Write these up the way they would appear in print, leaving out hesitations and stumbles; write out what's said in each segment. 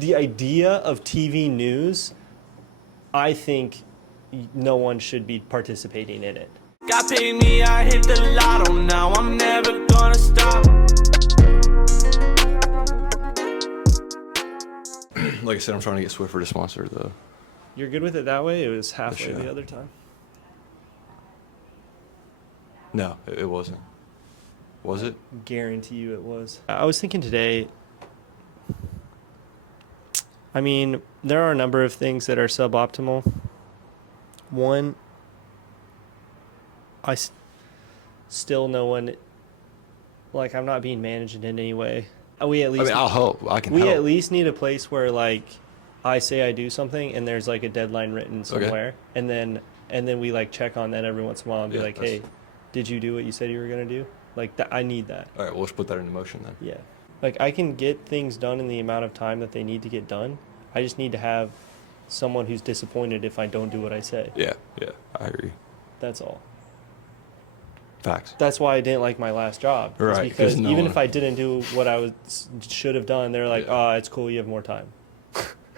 the idea of TV news, I think no one should be participating in it. God paid me, I hit the lotto, now I'm never gonna stop. Like I said, I'm trying to get Swiffer to sponsor the... You're good with it that way? It was halfway show. the other time. No, it wasn't. Was it? Guarantee you it was. I was thinking today, I mean, there are a number of things that are suboptimal. One, still no one, like, I'm not being managed in any way. We at least, I'll help. I can help. We at least need a place where, like, I say I do something and there's like a deadline written somewhere, and then we like check on that every once in a while and be like, hey, did you do what you said you were gonna do? Like that, I need that. All right, well, let's put that into motion then. Yeah, like I can get things done in the amount of time that they need to get done. I just need to have someone who's disappointed if I don't do what I say. Yeah, I agree. That's all. Facts. That's why I didn't like my last job. Right. Because even if I didn't do what I should have done, they're like, oh, it's cool, you have more time.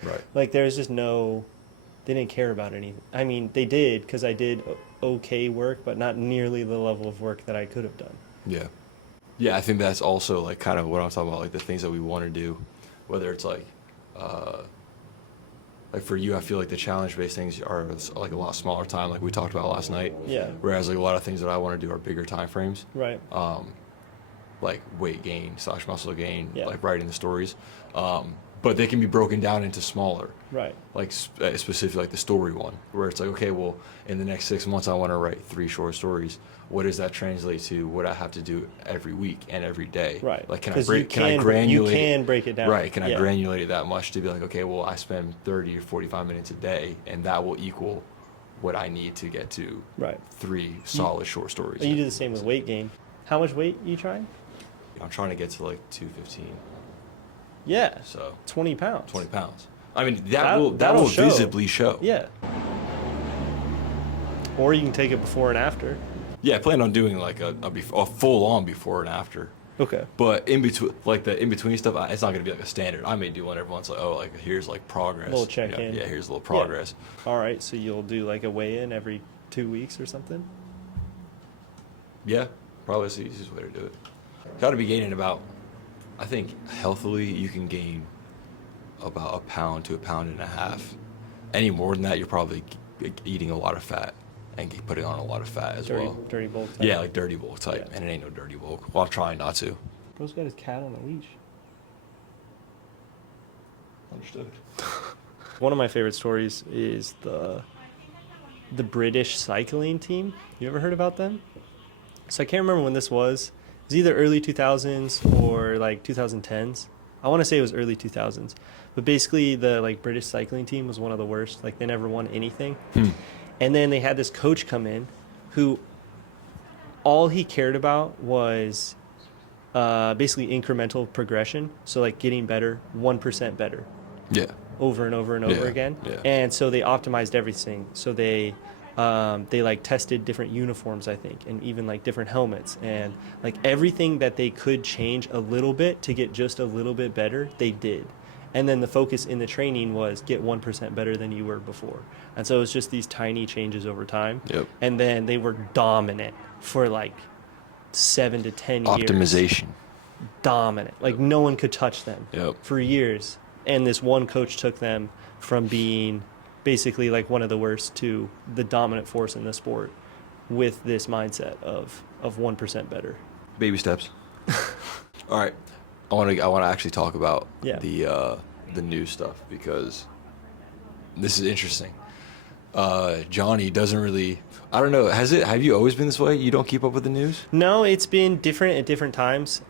Right. Like there's just no, they didn't care about anything. I mean, they did because I did okay work, but not nearly the level of work that I could have done. Yeah. Yeah, I think that's also like kind of what I'm talking about, like the things that we want to do, whether it's like for you, I feel like the challenge-based things are like a lot smaller time, like we talked about last night. Yeah. Whereas like a lot of things that I want to do are bigger time frames. Right. Like weight gain / muscle gain, Yeah. like writing the stories. But they can be broken down into smaller. Right. Like specifically like the story one, where it's like, okay, well, in the next 6 months, I want to write 3 short stories. What does that translate to? What I have to do every week and every day? Right. Like, Can I granulate? You can break it down. Right. Can I granulate it that much to be like, okay, well, I spend 30 or 45 minutes a day, and that will equal what I need to get to 3 solid short stories. You do the same with weight gain. How much weight you trying? I'm trying to get to like 215. Yeah. So 20 pounds. 20 pounds. I mean, that will show. visibly show. Yeah. Or you can take it before and after. Yeah, I plan on doing like a full on before and after. Okay. But in between, like the in between stuff, it's not gonna be like a standard. I may do one every once, like, oh, like here's like progress. A little check in. Yeah, here's a little progress. Yeah. All right, so you'll do like a weigh-in every 2 weeks or something. Yeah, probably that's the easiest way to do it. Got to be gaining about, I think healthily you can gain about 1 pound to 1.5 pounds. Any more than that, you're probably eating a lot of fat and putting on a lot of fat as well. Dirty bulk type. Yeah, like dirty bulk type, and it ain't no dirty bulk. Well, I'm trying not to. Bro's got his cat on a leash. Understood. One of my favorite stories is the British cycling team. You ever heard about them? So I can't remember when this was. It was either early 2000s or like 2010s. I want to say it was early 2000s. But basically the like British cycling team was one of the worst. Like they never won anything. And then they had this coach come in who all he cared about was basically incremental progression. So like getting better, 1% better. Yeah. Over and over and over again. Yeah. And so they optimized everything. So they like tested different uniforms, I think, and even like different helmets, and like everything that they could change a little bit to get just a little bit better, they did. And then the focus in the training was get 1% better than you were before. And so it was just these tiny changes over time. Yep. And then they were dominant for like 7 to 10 years. Optimization. Dominant. Like no one could touch them for years. And this one coach took them from being basically like one of the worst to the dominant force in the sport with this mindset of 1% better. Baby steps. All right. I want to actually talk about the news stuff because this is interesting. Johnny doesn't really, I don't know, have you always been this way? You don't keep up with the news? No, it's been different at different times.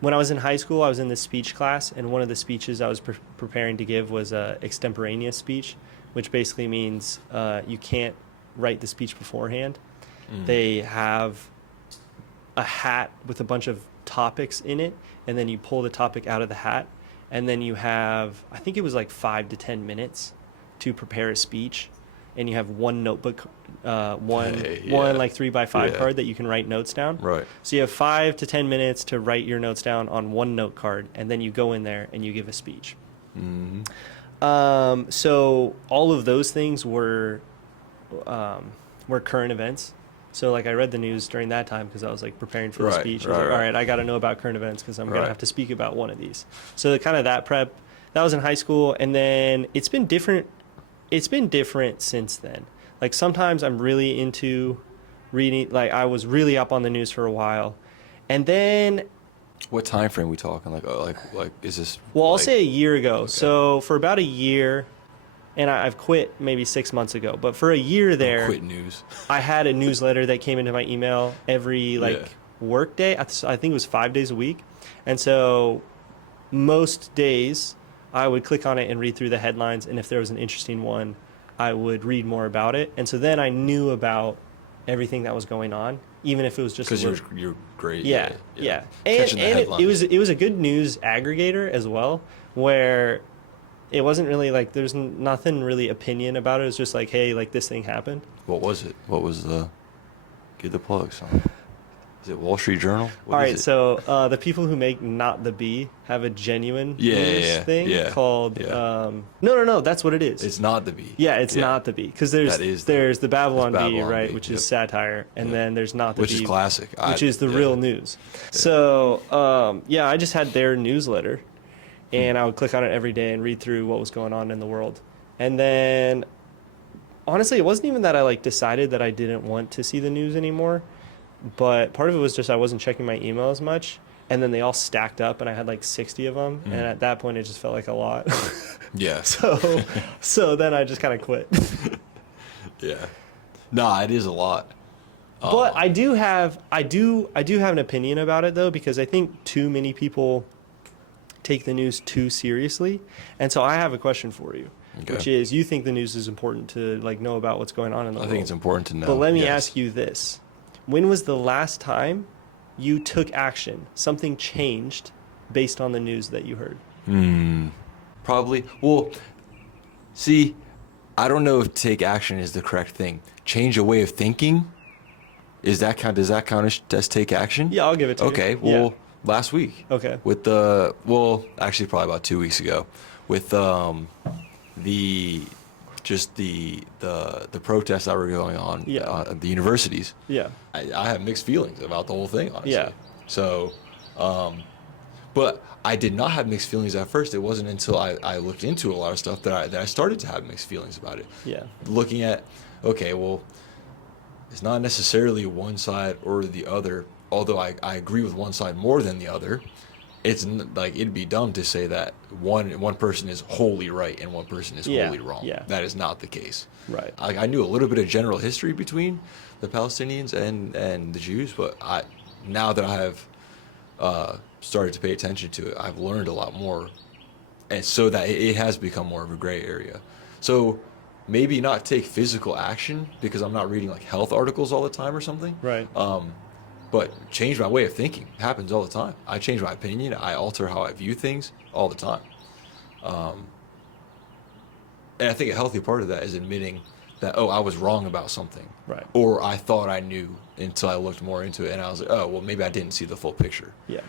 When I was in high school, I was in this speech class, and one of the speeches I was preparing to give was a extemporaneous speech, which basically means you can't write the speech beforehand. They have a hat with a bunch of topics in it, and then you pull the topic out of the hat, and then you have, I think it was like 5 to 10 minutes to prepare a speech. and you have one notebook, one yeah. like 3x5 Yeah. card that you can write notes down. Right. So you have 5 to 10 minutes to write your notes down on one note card, and then you go in there and you give a speech. Mm-hmm. So all of those things were current events. So like I read the news during that time because I was like preparing for the Right, speech. I was right, like, right. all right, I got to know about current events because I'm gonna Right. have to speak about one of these. So the kind of that prep, that was in high school, and then it's been different. It's been different since then. Like sometimes I'm really into reading. Like I was really up on the news for a while, and then What time frame we talking? Like is this? well, I'll like, say a year ago. Okay. So for about a year, and I've quit maybe 6 months ago. But for a year there, quit news. I had a newsletter that came into my email every like work day. I think it was 5 days a week. And so most days I would click on it and read through the headlines. And if there was an interesting one, I would read more about it. And so then I knew about everything that was going on, even if it was just a Because little, you're great. yeah. And, Catching the and headlines. it was a good news aggregator as well, where it wasn't really like there's nothing really opinion about it. It was just like, hey, like this thing happened. What was it? What was the? Give the plugs. Is it Wall Street Journal? What All is right, it? so the people who make Not the Bee have a genuine news thing called. yeah. No, that's what it is. It's not the Bee. Yeah, it's Not the Bee because That is there's the Babylon Bee, Babylon right, Bee, which yep. is satire, and Yep. then there's Not the Which Bee, is classic. which is the real news. So I just had their newsletter, and I would click on it every day and read through what was going on in the world, and then honestly, it wasn't even that I like decided that I didn't want to see the news anymore, but part of it was just I wasn't checking my email as much, and then they all stacked up, and I had like 60 of them, and at that point, it just felt like a lot. Yeah. So then I just kind of quit. Yeah. Nah, it is a lot. But I do have an opinion about it though, because I think too many people take the news too seriously, and so I have a question for you, Okay. which is you think the news is important to like know about what's going on in the I world. think it's important to know. But let me yes. ask you this: when was the last time you took action? Something changed based on the news that you heard. Probably. Well, see, I don't know if take action is the correct thing. Change a way of thinking. Does that count as take action? Yeah, I'll give it to you. Okay. Yeah. Well, last week. Okay. With actually probably about 2 weeks ago, with the protests that were going on at the universities. Yeah. I have mixed feelings about the whole thing, honestly. Yeah. So, but I did not have mixed feelings at first. It wasn't until I looked into a lot of stuff that I started to have mixed feelings about it. Yeah. Looking at, okay, well, it's not necessarily one side or the other, although I agree with one side more than the other. It's like it'd be dumb to say that one person is wholly right and one person is wholly wrong. Yeah. That is not the case. Right. I knew a little bit of general history between the Palestinians and the Jews, but now that I have started to pay attention to it, I've learned a lot more, and so that it has become more of a gray area. So maybe not take physical action because I'm not reading like health articles all the time or something. Right. But change my way of thinking. It happens all the time. I change my opinion. I alter how I view things all the time. And I think a healthy part of that is admitting that, oh, I was wrong about something. Right. Or I thought I knew until I looked more into it and I was like, oh, well, maybe I didn't see the full picture. Yeah.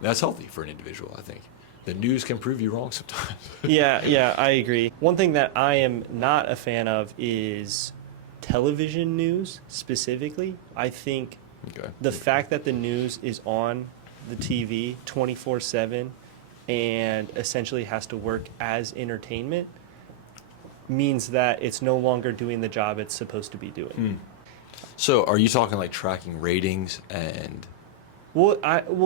That's healthy for an individual, I think. The news can prove you wrong sometimes. Yeah, I agree. One thing that I am not a fan of is television news specifically. I think Okay. the fact that the news is on the TV 24/7 and essentially has to work as entertainment means that it's no longer doing the job it's supposed to be doing. So are you talking like tracking ratings and... Well,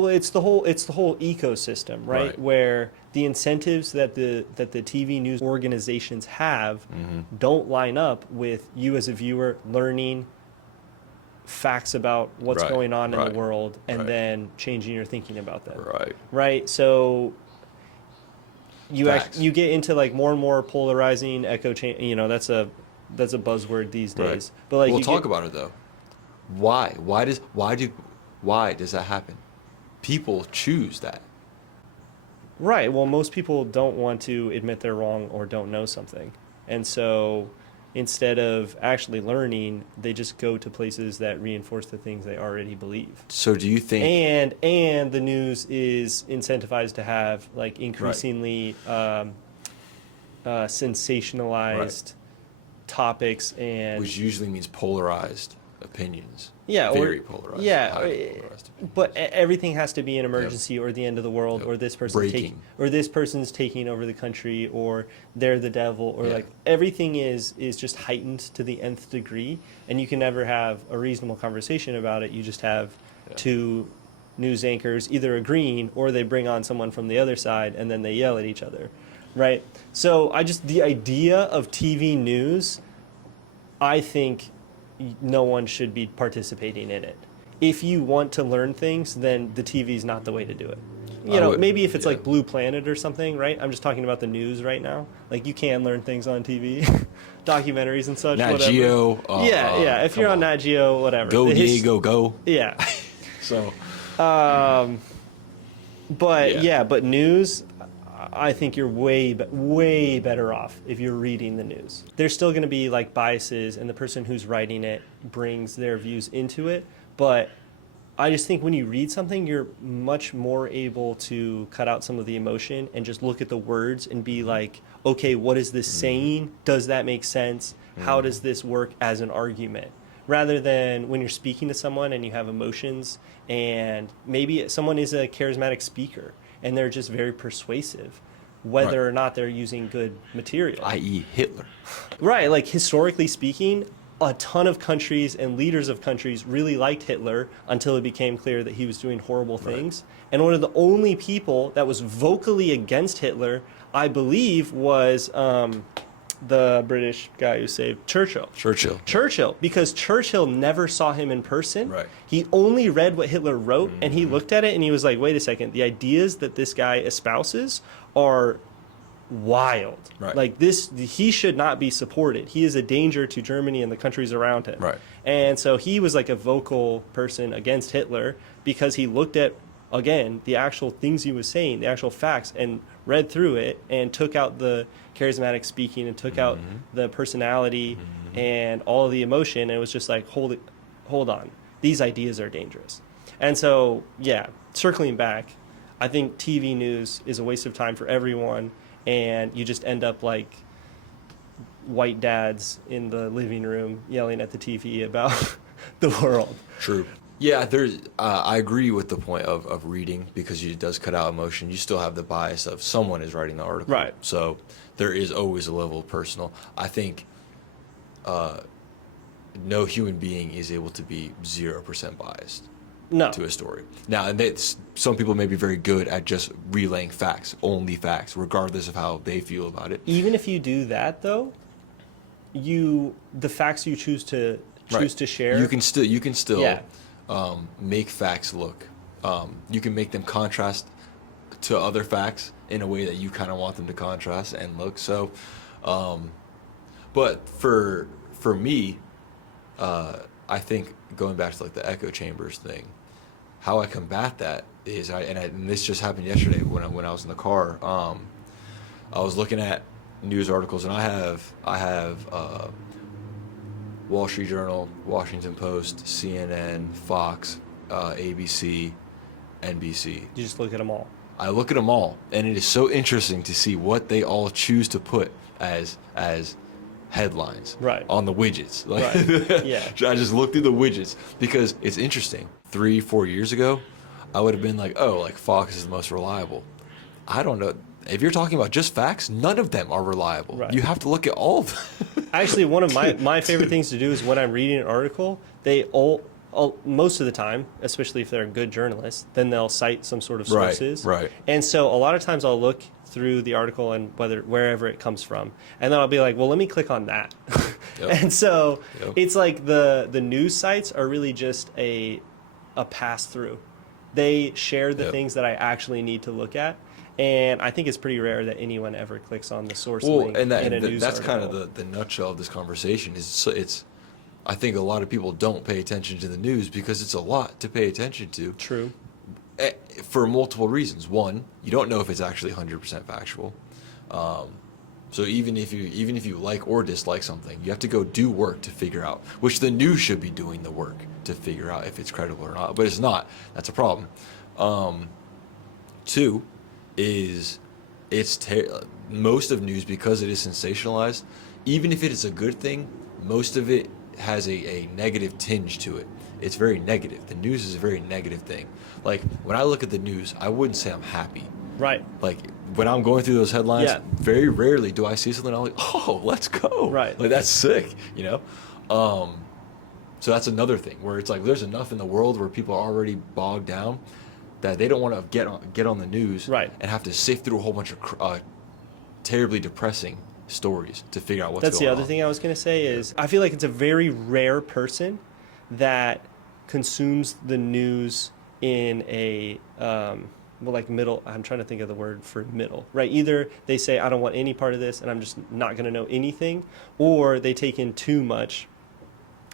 it's the whole ecosystem, right? Right. Where the incentives that the TV news organizations have don't line up with you as a viewer learning facts about what's Right, going on in right, the world and right. then changing your thinking about that. Right. Right. So Facts. you get into like more and more polarizing echo chamber. You know, that's a buzzword these days. Right. But like we'll you talk get- about it though. Why? Why does that happen? People choose that. Right. Well, most people don't want to admit they're wrong or don't know something. And so instead of actually learning, they just go to places that reinforce the things they already believe. So do you think? And the news is incentivized to have like increasingly sensationalized topics, and Which usually means polarized opinions. yeah, Very polarized. yeah, highly polarized opinions. but everything has to be an emergency or the end of the world, Yep. or this Breaking. this person's taking over the country, or they're the devil, or Yeah. like everything is just heightened to the nth degree, and you can never have a reasonable conversation about it. You just have two news anchors either agreeing, or they bring on someone from the other side and then they yell at each other, right? So the idea of TV news, I think no one should be participating in it. If you want to learn things, then the TV is not the way to do it. Maybe if it's like Blue Planet or something, right? I'm just talking about the news right now. Like, you can learn things on TV, documentaries and such. Nat whatever. Geo. Yeah. If you're on Nat Geo, whatever. Go Diego, go. Yeah. So. But news, I think you're way better off if you're reading the news. There's still going to be like biases, and the person who's writing it brings their views into it. But I just think when you read something, you're much more able to cut out some of the emotion and just look at the words and be like, okay, what is this saying? Does that make sense? How does this work as an argument? Rather than when you're speaking to someone and you have emotions, and maybe someone is a charismatic speaker and they're just very persuasive, whether or not they're using good material. I.e. Hitler. Right, like historically speaking, a ton of countries and leaders of countries really liked Hitler until it became clear that he was doing horrible things. And one of the only people that was vocally against Hitler, I believe, was the British guy who saved Churchill. Churchill, because Churchill never saw him in person. Right. He only read what Hitler wrote, and he looked at it and he was like, wait a second, the ideas that this guy espouses are wild. Right. Like this, he should not be supported. He is a danger to Germany and the countries around him. Right. And so he was like a vocal person against Hitler because he looked at, again, the actual things he was saying, the actual facts, and read through it and took out the charismatic speaking and took out the personality and all of the emotion, and it was just like, hold on, these ideas are dangerous. And so, circling back, I think TV news is a waste of time for everyone, and you just end up like white dads in the living room yelling at the TV about the world. True. Yeah, I agree with the point of reading, because it does cut out emotion. You still have the bias of someone is writing the article. Right. So there is always a level of personal. I think no human being is able to be 0% biased to a story. Now, and some people may be very good at just relaying facts, only facts, regardless of how they feel about it. Even if you do that, though, the facts you choose to share, You can still make facts look. You can make them contrast to other facts in a way that you kind of want them to contrast and look. So, but for me, I think going back to like the echo chambers thing, how I combat that is, and this just happened yesterday when I was in the car. I was looking at news articles, and I have Wall Street Journal, Washington Post, CNN, Fox, ABC, NBC. you just look at them all. I look at them all, and it is so interesting to see what they all choose to put as headlines on the widgets. Right. Yeah. I just look through the widgets because it's interesting. 3-4 years ago, I would have been like, oh, like Fox is the most reliable. I don't know. If you're talking about just facts, none of them are reliable. Right. You have to look at all of them. Actually, one of my favorite things to do is when I'm reading an article, they most of the time, especially if they're good journalists, then they'll cite some sort of sources. Right. And so a lot of times I'll look through the article and wherever it comes from, and then I'll be like, well, let me click on that. Yep. And so Yep. it's like the news sites are really just a pass through. They share the things that I actually need to look at. And I think it's pretty rare that anyone ever clicks on the source link in a news that's article. kind of the nutshell of this conversation. It's I think a lot of people don't pay attention to the news because it's a lot to pay attention to. True. For multiple reasons. One, you don't know if it's actually 100% factual. So even if you like or dislike something, you have to go do work to figure out, which the news should be doing the work to figure out if it's credible or not, but it's not. That's a problem. Two is most of news, because it is sensationalized, even if it is a good thing, most of it has a negative tinge to it. It's very negative. The news is a very negative thing. Like, when I look at the news, I wouldn't say I'm happy. Right. Like, when I'm going through those headlines, Yeah. very rarely do I see something I'm like, oh, let's go. Right. Like, that's sick, you know? So that's another thing where it's like there's enough in the world where people are already bogged down that they don't want to get on the news Right. and have to sift through a whole bunch of terribly depressing stories to figure out what's That's going on. the other thing I was going to say is I feel like it's a very rare person that consumes the news in a like middle. I'm trying to think of the word for middle, right? Either they say I don't want any part of this and I'm just not going to know anything, or they take in too much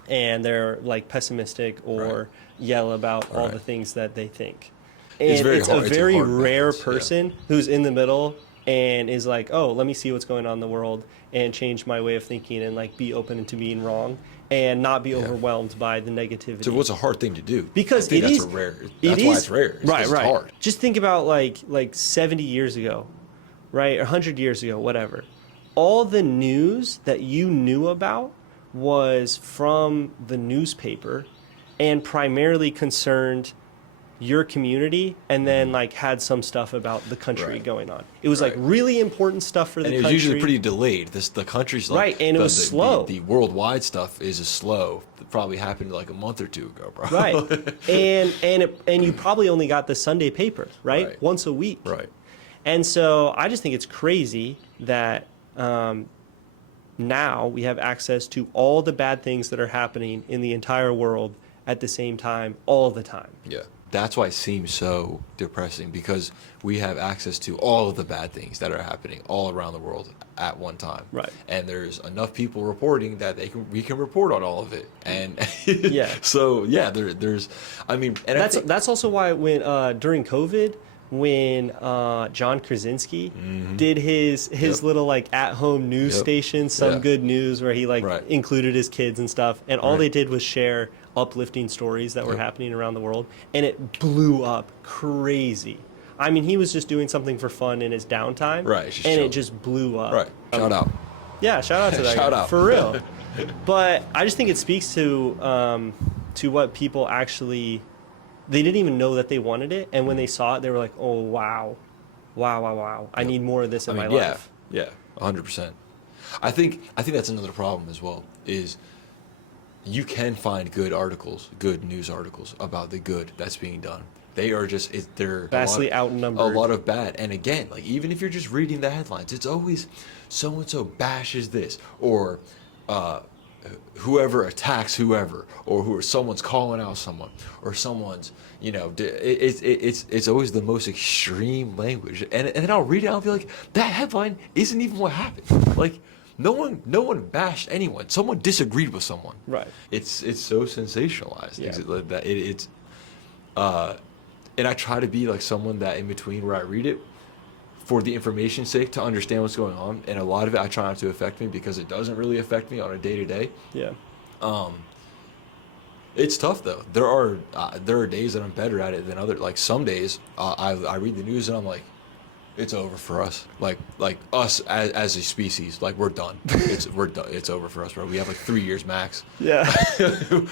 and they're like pessimistic or Right. yell about all Right. the things that they think. And It's very it's hard- a it's a very hard rare balance, yeah. person who's in the middle and is like, oh, let me see what's going on in the world and change my way of thinking and like be open to being wrong and not be overwhelmed by the negativity. So what's a hard thing to do? Because I think it that's is a rare. it That's why is- it's rare. It's right, 'cause right. It's hard. Just think about like 70 years ago, right, or 100 years ago, whatever. All the news that you knew about was from the newspaper, and primarily concerned your community, and then like had some stuff about the country Mm-hmm. Right. going on. It was like Right. really important stuff for the And it was country. usually pretty delayed. The country's like, Right, and it was slow. The worldwide stuff is slow. It probably happened like a month or two ago, bro. Right, and you probably only got the Sunday paper, right? Right. Once a week. Right. And so I just think it's crazy that now we have access to all the bad things that are happening in the entire world at the same time, all the time. Yeah. That's why it seems so depressing, because we have access to all of the bad things that are happening all around the world at one time. Right. And there's enough people reporting that we can report on all of it. And Yeah. So yeah, there's I mean, and That's also why when during COVID, when John Krasinski did his Yep. little like at home news Yep. station, Some Yeah. Good News, where he like Right. included his kids and stuff, and all Right. they did was share uplifting stories that were Yep. happening around the world, and it blew up crazy. I mean, he was just doing something for fun in his downtime, Right, just and chilling. it just blew up. right. Shout out. Yeah, shout out to that Shout guy, out. for real. But I just think it speaks to what people actually, they didn't even know that they wanted it, and when they saw it, they were like, "Oh wow, wow! I need more of this in my life." Yeah, 100%. I think that's another problem as well. Is you can find good news articles about the good that's being done. They are just they're Vastly outnumbered. A lot of bad. And again, like even if you're just reading the headlines, it's always so and so bashes this, or whoever attacks whoever, or someone's calling out someone, or someone's it's always the most extreme language. And then I'll read it and I'll be like, that headline isn't even what happened. Like no one bashed anyone. Someone disagreed with someone. Right. It's so sensationalized. Yeah. And I try to be like someone that in between where I read it for the information's sake to understand what's going on. And a lot of it I try not to affect me because it doesn't really affect me on a day-to-day. Yeah. It's tough though. There are days that I'm better at it than other. Like some days I read the news and I'm like, it's over for us. Like us as a species, like we're done. We're done. It's over for us, bro. We have like 3 years max. Yeah.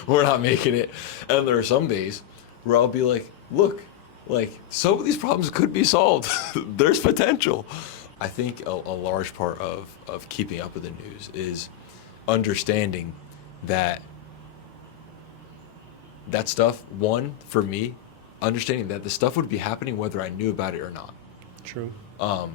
We're not making it. And there are some days where I'll be like, look, like some of these problems could be solved. There's potential. I think a large part of keeping up with the news is understanding that stuff, one, for me, understanding that the stuff would be happening whether I knew about it or not. True. And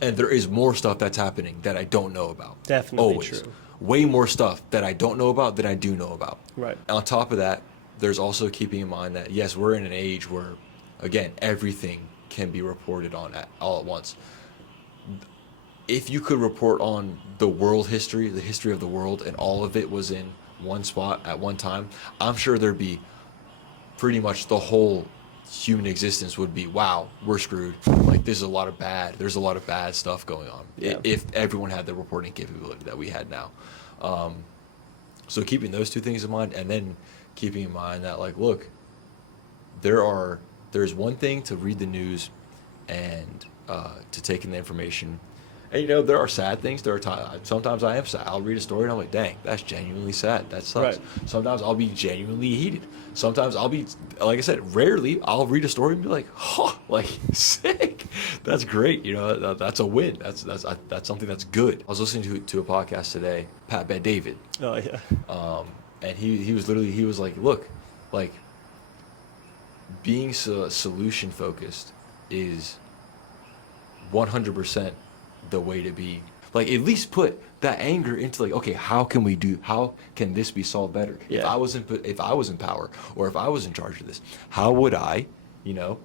there is more stuff that's happening that I don't know about. Definitely Always. true. Way more stuff that I don't know about than I do know about. Right. And on top of that, there's also keeping in mind that, yes, we're in an age where, again, everything can be reported on all at once. If you could report on the world history, the history of the world, and all of it was in one spot at one time, I'm sure there'd be pretty much the whole human existence would be, wow, we're screwed. Like there's a lot of bad stuff going on. Yeah. If everyone had the reporting capability that we had now. So keeping those two things in mind, and then keeping in mind that, like, look, there's one thing to read the news and to take in the information. And, you know, there are sad things. There are times, sometimes I am sad. I'll read a story and I'm like, dang, that's genuinely sad. That sucks. Right. Sometimes I'll be genuinely heated. Sometimes I'll be, like I said, rarely I'll read a story and be like, oh, like, sick. That's great. You know, that's a win. That's something that's good. I was listening to a podcast today, Pat Bet David. Oh, yeah. And he was literally, he was like, look, like, being solution focused is 100% the way to be. Like, at least put that anger into, like, okay, how can this be solved better? Yeah. If I was in power, or if I was in charge of this, how would I, you know,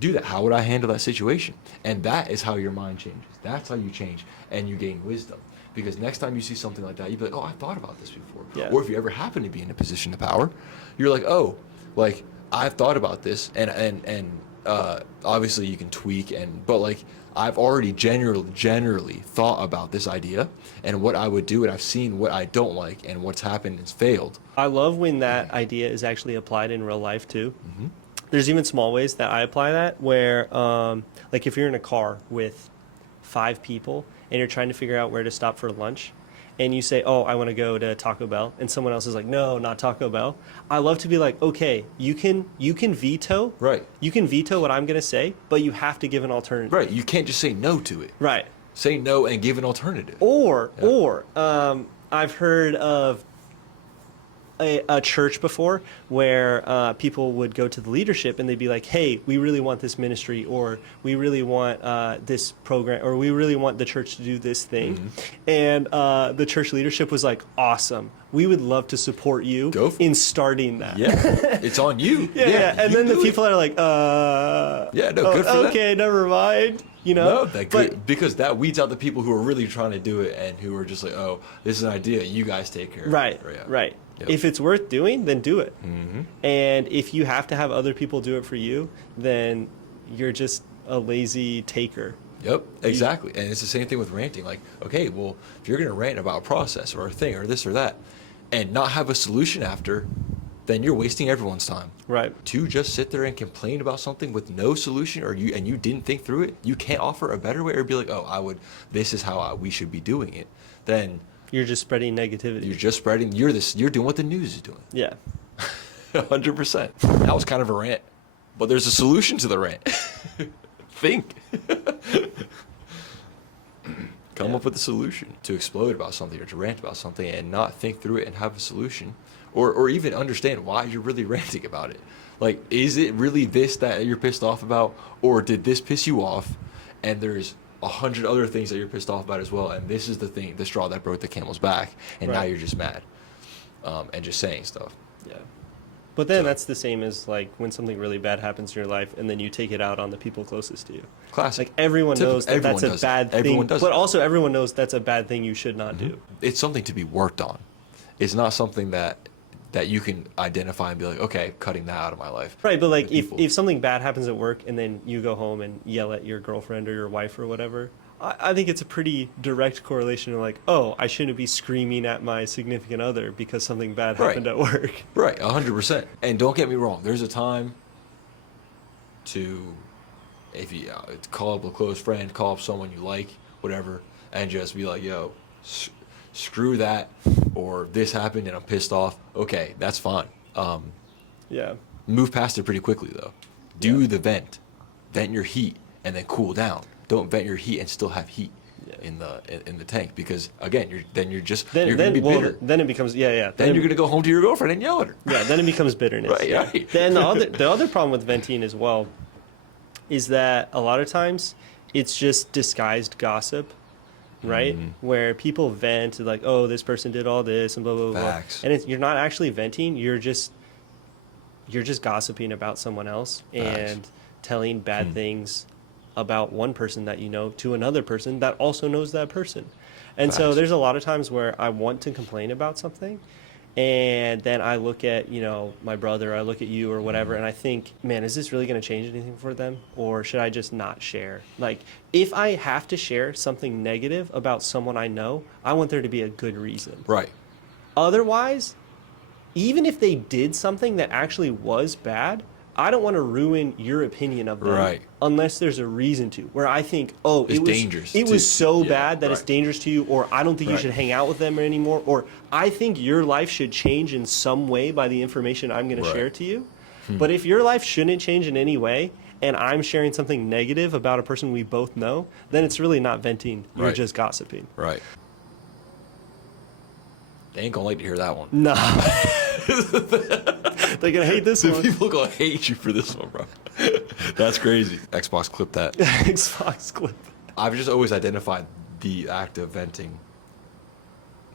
do that? How would I handle that situation? And that is how your mind changes. That's how you change, and you gain wisdom. Because next time you see something like that, you'd be like, oh, I thought about this before. Yeah. Or if you ever happen to be in a position of power, you're like, oh, like, I've thought about this, and obviously you can tweak, but like, I've already generally thought about this idea and what I would do, and I've seen what I don't like and what's happened and failed. I love when that idea is actually applied in real life too. Mm-hmm. There's even small ways that I apply that, where like if you're in a car with 5 people and you're trying to figure out where to stop for lunch, and you say, oh, I want to go to Taco Bell, and someone else is like, no, not Taco Bell. I love to be like, okay, you can veto. Right. You can veto what I'm going to say, but you have to give an alternative. Right. You can't just say no to it. Right. Say no and give an alternative. Or I've heard of a church before where people would go to the leadership and they'd be like, hey, we really want this ministry, or we really want this program, or we really want the church to do this thing. Mm-hmm. And the church leadership was like, awesome, we would love to support you in starting that. Yeah, it's on you. Yeah. And then the people are like, yeah, no, good for okay, never mind. You know, because that weeds out the people who are really trying to do it and who are just like, oh, this is an idea, you guys take care of it. Right. Yep. If it's worth doing, then do it. Mm-hmm. And if you have to have other people do it for you, then you're just a lazy taker. Yep, exactly. And it's the same thing with ranting. Like, okay, well, if you're going to rant about a process or a thing or this or that and not have a solution after, then you're wasting everyone's time. Right. To just sit there and complain about something with no solution, and you didn't think through it, you can't offer a better way or be like, oh, this is how we should be doing it. Then you're just spreading negativity. You're doing what the news is doing. Yeah. 100%. That was kind of a rant, but there's a solution to the rant. Think. Come up with a solution to explode about something or to rant about something and not think through it and have a solution, or even understand why you're really ranting about it. Like, is it really this that you're pissed off about, or did this piss you off and there's 100 other things that you're pissed off about as well, and this is the straw that broke the camel's back, and now you're just mad and just saying stuff. Yeah. But then that's the same as like when something really bad happens in your life and then you take it out on the people closest to you. Classic. Like everyone knows that that's a bad thing. Everyone does but it. Also everyone knows that's a bad thing you should not do. It's something to be worked on. It's not something that you can identify and be like, okay, cutting that out of my life. Right, but like if something bad happens at work and then you go home and yell at your girlfriend or your wife or whatever, I think it's a pretty direct correlation to like, oh, I shouldn't be screaming at my significant other because something bad happened at work. Right, 100%. And don't get me wrong, there's a time to, if you call up a close friend, call up someone you like, whatever, and just be like, yo, screw that, or this happened and I'm pissed off. Okay, that's fine. Yeah. Move past it pretty quickly though. Do the vent your heat, and then cool down. Don't vent your heat and still have heat in the tank, because again, you're gonna be bitter. Then it becomes Then you're gonna go home to your girlfriend and yell at her. Yeah. Then it becomes bitterness. Right. Then the other problem with venting as well is that a lot of times it's just disguised gossip. Right? Mm-hmm. Where people vent like, oh, this person did all this and blah, blah, blah. Facts. And you're not actually venting. You're just gossiping about someone else. Facts. And telling bad things about one person that you know to another person that also knows that person. And Facts. so there's a lot of times where I want to complain about something And then I look at, my brother, I look at you or whatever, and I think, man, is this really going to change anything for them? Or should I just not share? Like, if I have to share something negative about someone I know, I want there to be a good reason. Right. Otherwise, even if they did something that actually was bad, I don't want to ruin your opinion of them Right. unless there's a reason to. Where I think, It's dangerous It to- was so yeah, bad that it's right. dangerous to you, or I don't think you Right. should hang out with them anymore, or I think your life should change in some way by the information I'm going to Right. share to you. But if your life shouldn't change in any way, and I'm sharing something negative about a person we both know, then it's really not venting. You're Right. just gossiping. Right. They ain't gonna like to hear that one. Nah. They're going to hate this one. People gonna hate you for this one, bro. That's crazy. Xbox clip that. Xbox clip. I've just always identified the act of venting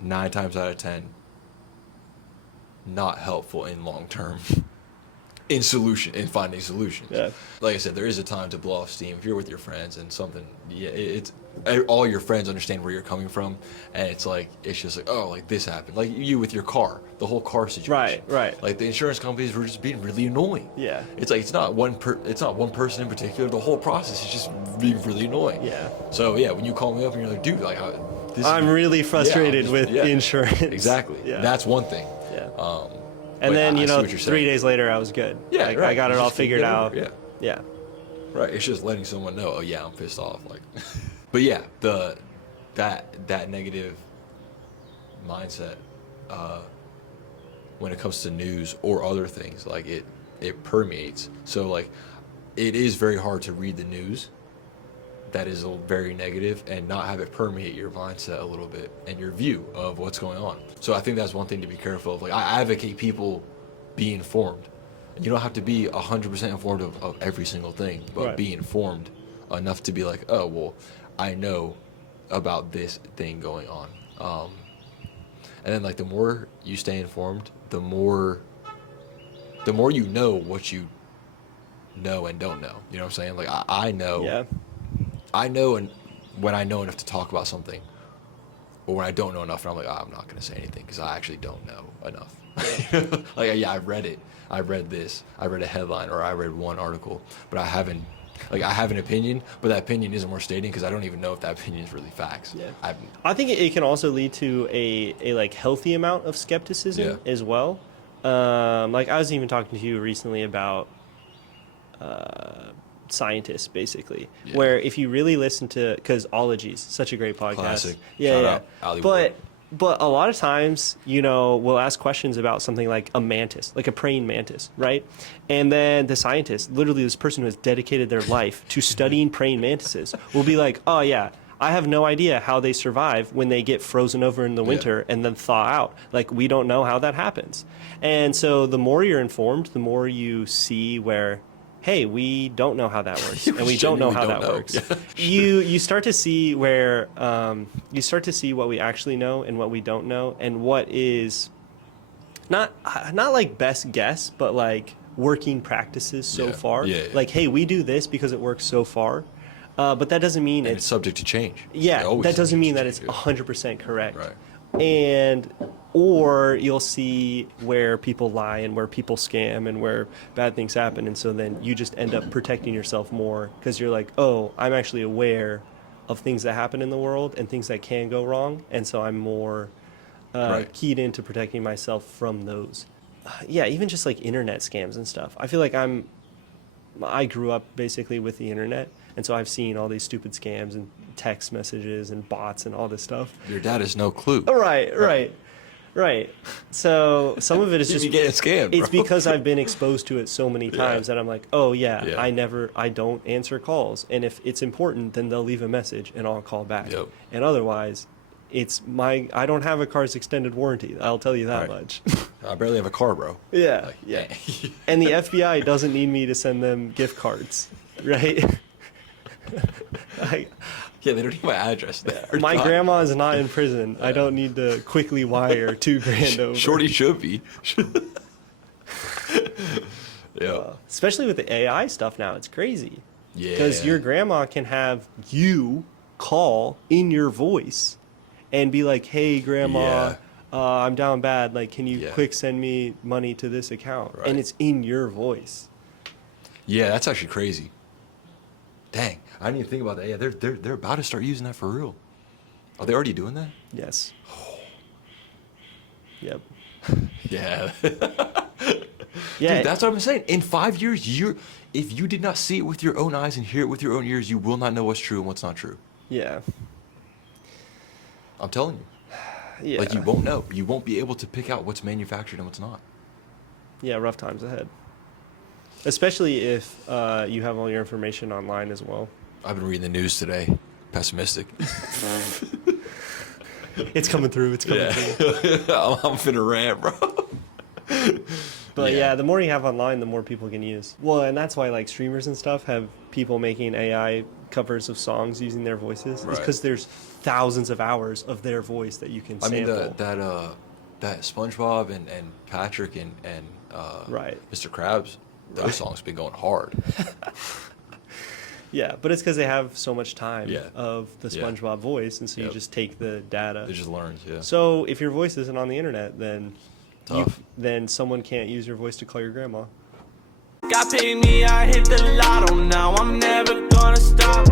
9 times out of 10 not helpful in long term. In finding solutions. Yeah. Like I said, there is a time to blow off steam. If you're with your friends and something, it's all your friends understand where you're coming from, and it's just like, oh, like this happened. Like you with your car, the whole car situation. Right. Like the insurance companies were just being really annoying. Yeah. It's like it's not one person in particular. The whole process is just being really annoying. Yeah. So yeah, when you call me up and you're like, dude, like I'm really frustrated with insurance. Exactly. Yeah. And that's one thing. Yeah. But And then, I see what you're 3 saying. days later, I was good. Yeah, Like, right. I got You it all just keep figured getting out. over it. Yeah. Right, it's just letting someone know, oh yeah, I'm pissed off. Like, but yeah, that negative mindset when it comes to news or other things, like it permeates. So like, it is very hard to read the news that is very negative and not have it permeate your mindset a little bit and your view of what's going on. So I think that's one thing to be careful of. Like, I advocate people be informed. You don't have to be 100% informed of every single thing, but Right. be informed enough to be like, oh, well, I know about this thing going on. And then like the more you stay informed, the more you know what you know and don't know. You know what I'm saying? Like I know. Yeah. I know, and when I know enough to talk about something, or when I don't know enough, and I'm like, oh, I'm not going to say anything because I actually don't know enough. Like, yeah, I read it. I read this. I read a headline, or I read one article, but I haven't. Like, I have an opinion, but that opinion isn't worth stating because I don't even know if that opinion is really facts. Yeah. I think it can also lead to a like healthy amount of skepticism as well. Like I was even talking to you recently about scientists, basically, where if you really listen to, because Ologies, such a great podcast. Classic. Yeah, Shout yeah. out, Ali But Ward. but a lot of times, we'll ask questions about something like a mantis, like a praying mantis, right? And then the scientist, literally this person who has dedicated their life to studying praying mantises, will be like, oh yeah, I have no idea how they survive when they get frozen over in the winter and then thaw out. Like, we don't know how that happens. And so the more you're informed, the more you see where, hey, we don't know how that works, and we don't know how that works. Yeah, You start to see where you start to see what we actually know and what we don't know, and what is not like best guess, but like working practices so far. Yeah. Like, hey, we do this because it works so far, but that doesn't mean And it's subject to change. yeah, It always that doesn't subject mean to that it's change, 100% correct. Right. And or you'll see where people lie and where people scam and where bad things happen, and so then you just end up protecting yourself more because you're like, oh, I'm actually aware of things that happen in the world and things that can go wrong, and so I'm more Right. keyed into protecting myself from those. Yeah, even just like internet scams and stuff. I feel like I grew up basically with the internet, and so I've seen all these stupid scams and text messages and bots and all this stuff. Your dad has no clue. Right. So some of it is You'd just be getting scammed, It's bro. because I've been exposed to it so many times that I'm like, oh yeah, Yeah. I don't answer calls, and if it's important, then they'll leave a message and I'll call back. Yep. And otherwise, I don't have a car's extended warranty. I'll tell you that Right. much. I barely have a car, bro. Yeah, Like, yeah. And the FBI doesn't need me to send them gift cards, right? Yeah, they don't need my address there. My Not- grandma is not in prison. I don't need to quickly wire $2,000 over. Shorty should be. Yeah. Especially with the AI stuff now, it's crazy. Yeah. Because your grandma can have you call in your voice and be like, hey, grandma, I'm down bad. Like, can you Yeah. quick send me money to this account? Right. And it's in your voice. Yeah, that's actually crazy. Dang, I didn't even think about that. Yeah, they're about to start using that for real. Are they already doing that? Yes. Yep. Yeah. Yeah. Dude, that's what I'm saying. In 5 years, if you did not see it with your own eyes and hear it with your own ears, you will not know what's true and what's not true. Yeah. I'm telling you. Yeah. Like, you won't know. You won't be able to pick out what's manufactured and what's not. Yeah, rough times ahead. Especially if you have all your information online as well. I've been reading the news today. Pessimistic. It's coming through. It's coming through. I'm finna rant, bro. But Yeah. yeah, the more you have online, the more people can use. Well, and that's why like streamers and stuff have people making AI covers of songs using their voices. Right. It's because there's thousands of hours of their voice that you can I mean, sample. that SpongeBob and Patrick and Right. Mr. Krabs, those songs been going hard. Yeah, but it's because they have so much time Yeah. of the Yeah. SpongeBob voice, and so you Yep. just take the data. It just learns, yeah. So if your voice isn't on the internet, then Tough. then someone can't use your voice to call your grandma. God pick me, I hit the lotto. Now I'm never gonna stop.